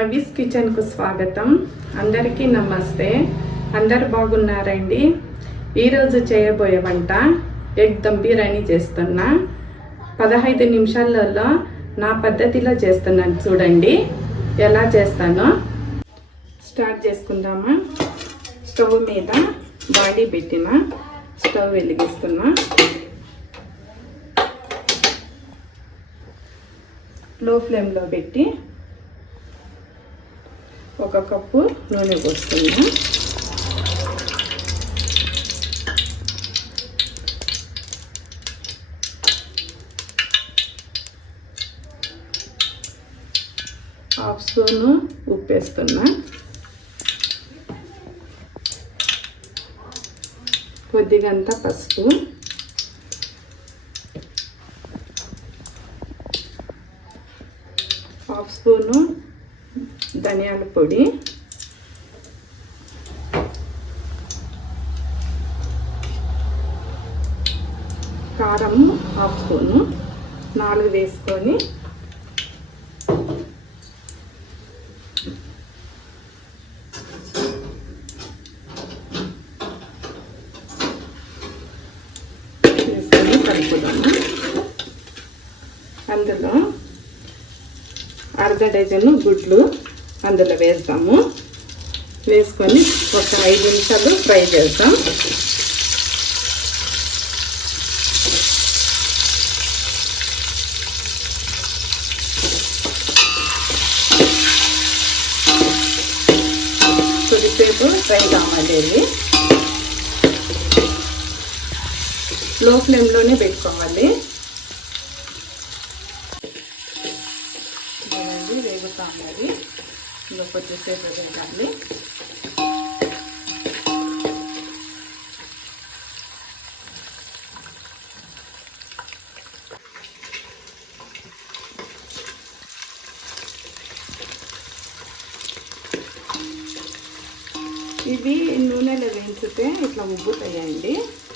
అవిస్ కిచెన్కు స్వాగతం. అందరికీ నమస్తే. అందరు బాగున్నారండి? ఈరోజు చేయబోయే వంట ఎగ్ దమ్ బిర్యానీ చేస్తున్నా. 15 నిమిషాలలో నా పద్ధతిలో చేస్తున్నాను. చూడండి ఎలా చేస్తానో. స్టార్ట్ చేసుకుందామా. స్టవ్ మీద బాండీ పెట్టిన, స్టవ్ వెలిగిస్తున్నా. లో ఫ్లేమ్లో పెట్టి 1 కప్పు నూనె పోస్తున్నా. హాఫ్ స్పూను ఉప్పు వేస్తున్నా. కొద్దిగంత పసుపు, హాఫ్ స్పూను ధనియాల పొడి, కారం హాఫ్ స్పూను, 4 వేసుకొని కలుపుదాము. అందులో 1/2 డజను గుడ్లు అందులో వేస్తాము. వేసుకొని ఒక 5 నిమిషాలు ఫ్రై చేద్దాం. కొద్దిసేపు ఫ్రై కావాలి. లో ఫ్లేమ్లోనే పెట్టుకోవాలి. వేగుతామది ఇందులో కొద్దిసేపు వేగాలి. ఇవి నూనెలో వేయించితే ఇట్లా ఉబ్బుతాయండి.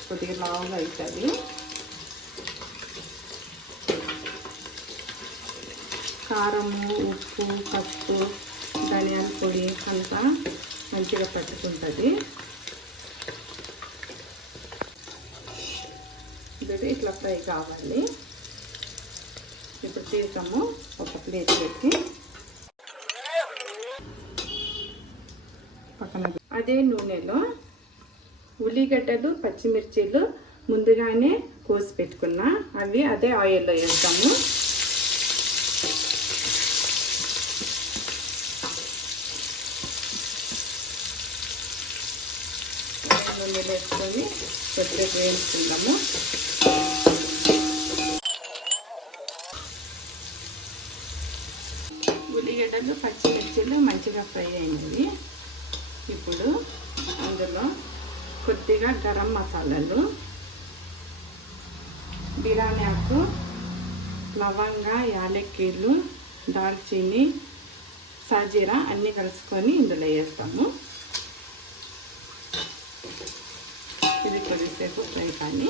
కొద్దిగా లావుగా అవుతుంది. కారము, ఉప్పు, పసుపు, ధనియాల పొడి అంతా మంచిగా పట్టుకుంటుంది. ఇది ఇట్లా ఫ్రై కావాలి. ఇప్పుడు తీసాము ఒక ప్లేట్ పెట్టి పక్కన. అదే నూనెలో ఉల్లిగడ్డలు, పచ్చిమిర్చీలు ముందుగానే కోసి పెట్టుకున్నా. అవి అదే ఆయిల్లో వేస్తాము. నూనె వేసుకొని కొద్దిగా వేయించుకుందాము. ఉల్లిగడ్డలు, పచ్చిమిర్చీలు మంచిగా ఫ్రై అయినవి. ఇప్పుడు అందులో కొద్దిగా గరం మసాలాలు, బిర్యానీ ఆకు, లవంగ, యాలక్కీలు, దాల్చిని, సాజీరా అన్నీ కలుసుకొని ఇందులో వేస్తాము. ఇది కొద్దిసేపు ఫ్రై కానీ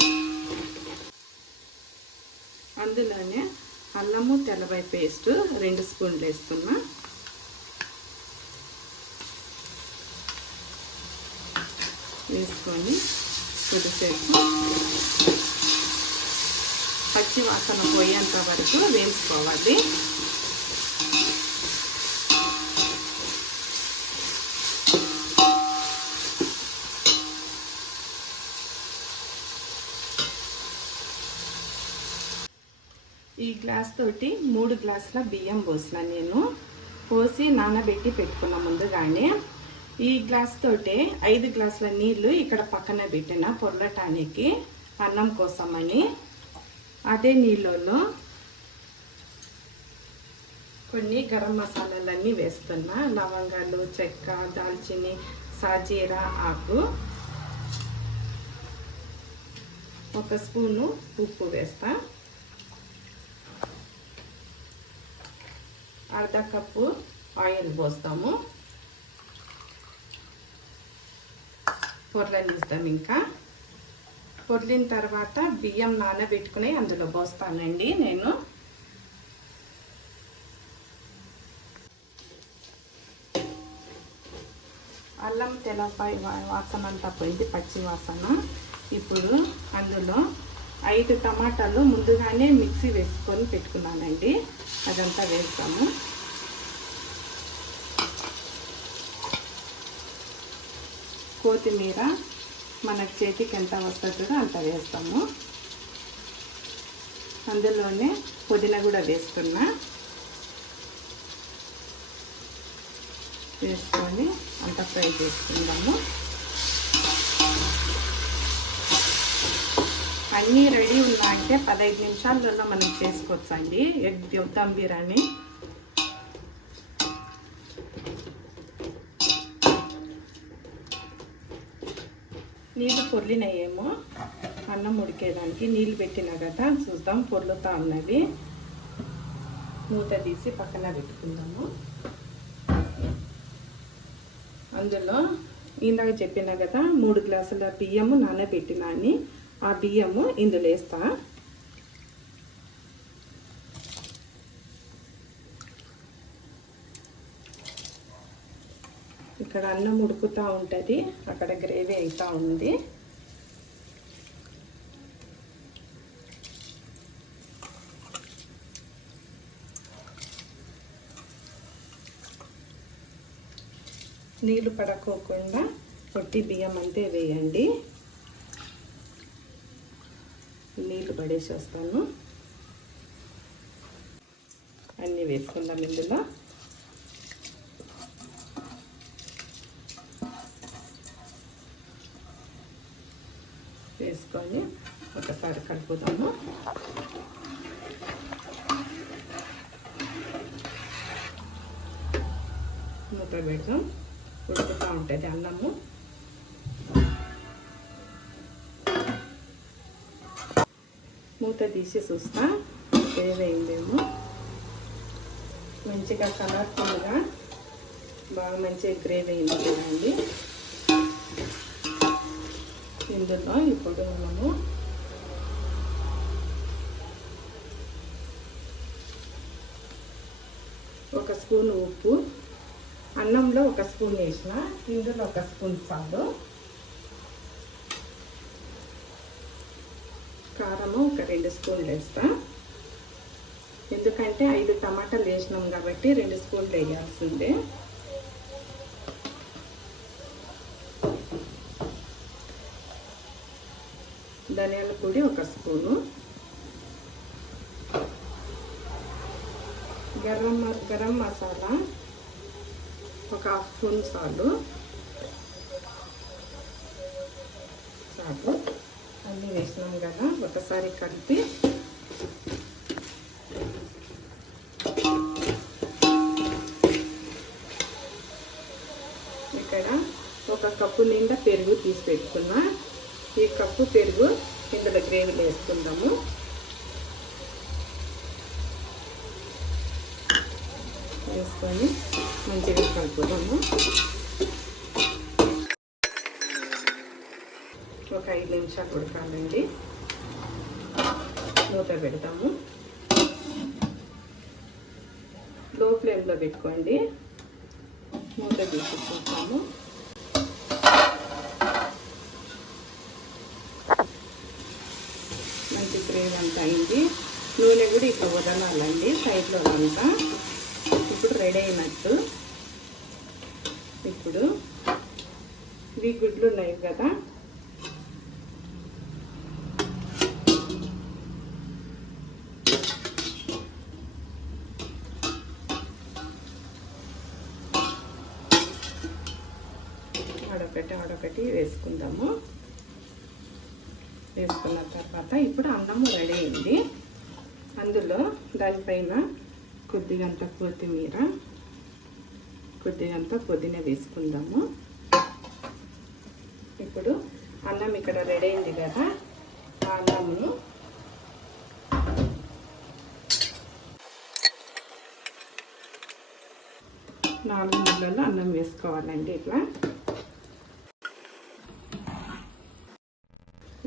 అందులోనే అల్లము, తెల్లవాయి పేస్ట్ 2 స్పూన్లు వేస్తున్నా. వేసుకొని కొద్దిసేపు పచ్చి వాసన పోయేంత వరకు వేసుకోవాలి. ఈ గ్లాస్ తోటి 3 గ్లాసుల బియ్యం పోసిన. నేను పోసి నానబెట్టి పెట్టుకున్న ముందుగానే. ఈ గ్లాస్ తోటే 5 గ్లాసుల నీళ్లు ఇక్కడ పక్కన పెట్టిన పొర్లటానికి, అన్నం కోసమని. అదే నీళ్ళలో కొన్ని గరం మసాలాలన్నీ వేస్తున్నా. లవంగాలు, చెక్క, దాల్చిని, సాజీరా ఆకు, 1 స్పూను ఉప్పు వేస్తా. 1/2 కప్పు ఆయిల్ పోస్తాము. పొర్లనిస్తాం. ఇంకా పొర్లిన తర్వాత బియ్యం నానబెట్టుకుని అందులో పోస్తానండి నేను. అల్లం తెల్లపాయ వాసన అంతా పోయింది, పచ్చి వాసన. ఇప్పుడు అందులో 5 టమాటాలు ముందుగానే మిక్సీ వేసుకొని పెట్టుకున్నానండి, అదంతా వేస్తాము. కొత్తిమీర మనకు చేతికి ఎంత వస్తుందో అంత వేస్తాము. అందులోనే పుదీనా కూడా వేసుకున్నా. వేసుకొని అంతా ఫ్రై చేసుకుందాము. అన్నీ రెడీ ఉన్నాయంటే 15 నిమిషాలలో మనం చేసుకోవచ్చండి ఎగ్ దమ్ బిర్యానీ. నీళ్ళు పొర్లినాయేమో, అన్నం ఉడికేదానికి నీళ్ళు పెట్టినా కదా, చూద్దాం. పొర్లుతా ఉన్నవి. మూత తీసి పక్కన పెట్టుకుందాము. అందులో ఇందాక చెప్పినా కదా 3 గ్లాసుల బియ్యము నానబెట్టినా అని, ఆ బియ్యము ఇందులో వేస్తా. ఇక్కడ అన్నం ఉడుకుతూ ఉంటుంది, అక్కడ గ్రేవీ అవుతూ ఉంది. నీళ్ళు పడకోకుండా పొట్టి బియ్యం అంతే వేయండి. నీళ్ళు పడేసి వస్తాను. అన్నీ వేసుకుందాం ఇందులో. వేసుకొని ఒకసారి కలుపుదాము. మూత పెడదాం, ఉడుకుతూ ఉంటుంది అన్నము. మూత తీసి చూస్తా, ఏదైందేమో. మంచిగా కలర్ఫుల్గా బాగా మంచిగా గ్రేవీ అయింది కదండి. ఇందులో ఇప్పుడు మనము ఒక స్పూన్ ఉప్పు, అన్నంలో ఒక స్పూన్ వేసిన, ఇందులో ఒక స్పూన్ చాలు. కారము ఒక 2 స్పూన్లు వేస్తా, ఎందుకంటే 5 టమాటాలు వేసినాం కాబట్టి 2 స్పూన్లు వేయాల్సిందే. ధనియాల పొడి ఒక స్పూను, గరం మసాలా ఒక 1/2 స్పూన్ చాలు. అన్నీ వేసినాం కదా, ఒకసారి కలిపి ఇక్కడ 1 కప్పు నిండా పెరుగు తీసి పెట్టుకున్నా. ఈ కప్పు పెరుగు ఇందులో గ్రేవీలో వేసుకుందాము. వేసుకొని మంచిగా కలుపుదాము. ఒక 5 నిమిషాలు ఉడకాలండి. మూత పెడతాము. లో ఫ్లేమ్లో పెట్టుకోండి. మూత తీసుకుంటాము. మంచి గ్రేవీ అంతా అయింది. నూనె కూడా ఇట్లా వదలాలండి సైడ్లో అంతా. ఇప్పుడు రెడీ అయినట్టు. ఇప్పుడు ఇవి గుడ్లు ఉన్నాయి కదా, ఆడొకటి వేసుకుందాము. వేసుకున్న తర్వాత ఇప్పుడు అన్నము రెడీ అయింది. అందులో దానిపైన కొద్దిగంత కొత్తిమీర, కొద్దిగంత పుదీనా వేసుకుందాము. ఇప్పుడు అన్నం ఇక్కడ రెడీ అయింది కదా, ఆ అన్నమును నాలుగు ముద్దల్లో అన్నం వేసుకోవాలండి. ఇట్లా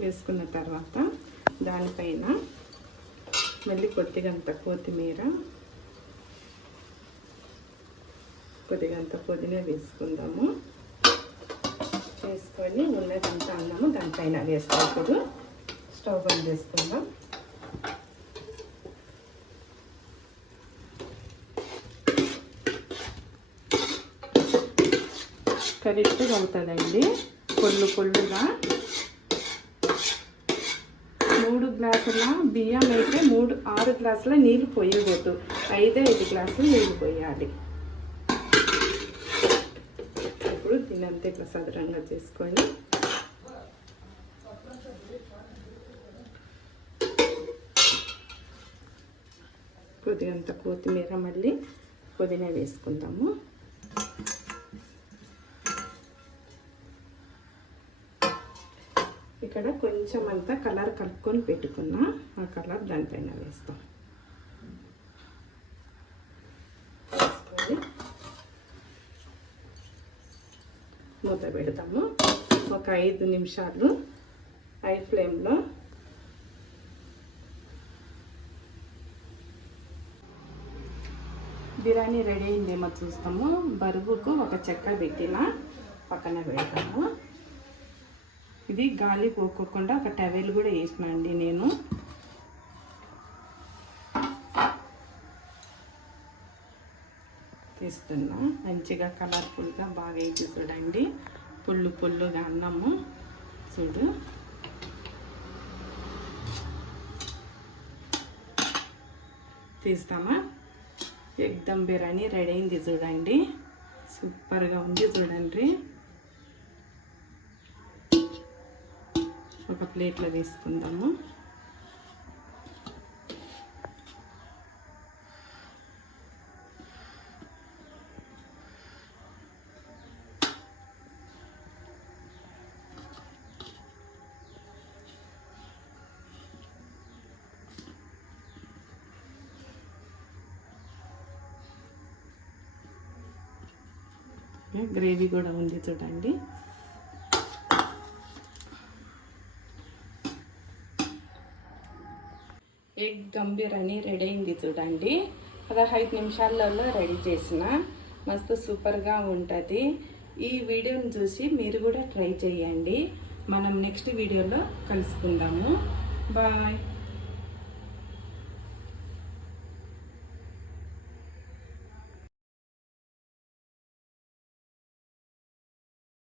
వేసుకున్న తర్వాత దానిపైన మళ్ళీ కొద్దిగంత కొత్తిమీర, కొద్దిగంత పుదీనా వేసుకుందాము. వేసుకొని ఉన్నదంతా అన్నము దానిపైన వేస్తాం. ఇప్పుడు స్టవ్ బంద్ చేసుకుందాం. కరెక్ట్గా అవుతుందండి, పొల్లుగా. 3 గ్లాసుల బియ్యం అయితే 6 గ్లాసుల నీళ్ళు పోయకూడదు, 5 గ్లాసులు నీళ్ళు పోయాలి. ఇప్పుడు దీనంతా ఇట్లా సదరంగా చేసుకొని కొద్దిగంత కొత్తిమీర మళ్ళీ పుదీనా వేసుకుందాము. ఇక్కడ కొంచెం అంతా కలర్ కలుపుకొని పెట్టుకున్నా, ఆ కలర్ దానిపైన వేస్తాం. మూత పెడతాము. ఒక 5 నిమిషాలు హై ఫ్లేమ్లో. బిర్యానీ రెడీ అయిందేమో చూస్తాము. బరువుకు ఒక చెక్క పెట్టిన పక్కన పెడతాము. ఇది గాలి పోకోకుండా ఒక టవెల్ కూడా వేసిన అండి నేను. తీస్తున్నా. మంచిగా కలర్ఫుల్గా బాగా వేసి చూడండి. పుల్లుగా అన్నము చూడు. తీస్తామా? ఎగ్దమ్ బిర్యానీ రెడీ అయింది చూడండి. సూపర్గా ఉంది చూడండి. ఒక ప్లేట్లో తీసుకుందాము. గ్రేవీ కూడా ఉంది చూడండి. ఎగ్ దమ్ బిర్యానీ రెడీ అయింది చూడండి. 15 నిమిషాలలో రెడీ చేసిన. మస్తు సూపర్గా ఉంటుంది. ఈ వీడియోని చూసి మీరు కూడా ట్రై చేయండి. మనం నెక్స్ట్ వీడియోలో కలుసుకుందాము. బాయ్.